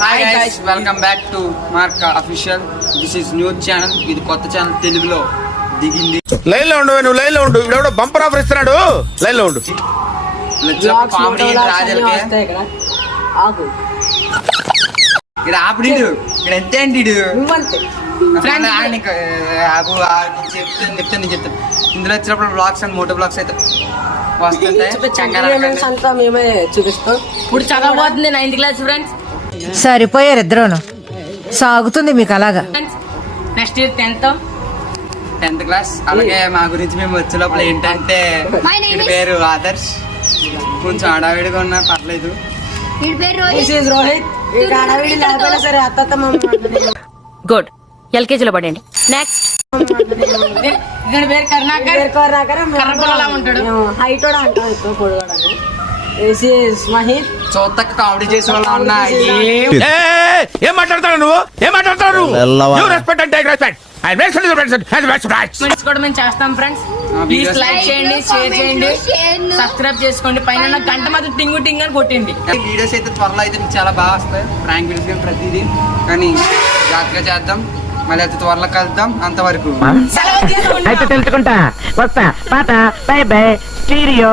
Hi guys, welcome back to markka official. This is news channel. ఇది కొత్త channel, తెలుగులో దిగింది. లైన్ లో ఉండు, నువ్వు లైన్ లో ఉండు. ఇప్పుడు బంపర్ ఆఫర్ ఇస్తున్నాడు, లైన్ లో ఉండు. కామెడీ రాజలకే ఇక్కడ ఆపిడు, ఇక్కడ ఎంత ఏంటి చెప్తాను. ఇందులో వచ్చినప్పుడు బ్లాగ్స్ అండ్ మోటో బ్లాగ్స్ అయితే అంతా మేమే చూపిస్తాం. ఇప్పుడు చదవబోతుంది 9th క్లాస్ ఫ్రెండ్స్. సరిపోయారు ఇద్దరును. సాగుతుంది మీకు అలాగా. Next year 10th class. అలాగే మా గురించి మేము వచ్చే లోపల ఏంటంటే పేరు ఆదర్శ్, కొంచెం అడావిడిగా ఉన్నా పర్లేదు. రోహిత్. సరే అత్త గుడ్, ఎల్కేజీలో పడండి. నెక్స్ట్ ఇక్కడ పేరు కరుణాకర్ ఉంటాడు. హైట్ కూడా అంటాడు, పొడగడని. మహిత్ చోతక్క కామెడీ చేసే వాళ్ళు ఉన్నా. ఏం మాట్లాడతాడు నువ్వు? ఏం మాట్లాడతాడు? రెస్పెక్ట్ అంటే రెస్పెక్ట్. కూడా మేము చేస్తాం ఫ్రెండ్స్. ప్లీజ్ లైక్ చేయండి, షేర్ చేయండి, సబ్స్క్రైబ్ చేసుకోండి. పైన గంట మాత్రం టింగు టింగ్ అని కొట్టండి. వీడియోస్ అయితే త్వరలో అయితే చాలా బాగా వస్తాయి, ప్రాంక్ వీడియోస్ కానీ ప్రతిదీ. కానీ జాగ్రత్తగా చేద్దాం, మళ్ళీ అయితే త్వరలో కలుద్దాం. అంతవరకు అయితే తెలుసుకుంటా. వస్తా, పాట, బై బై, స్టీరియో.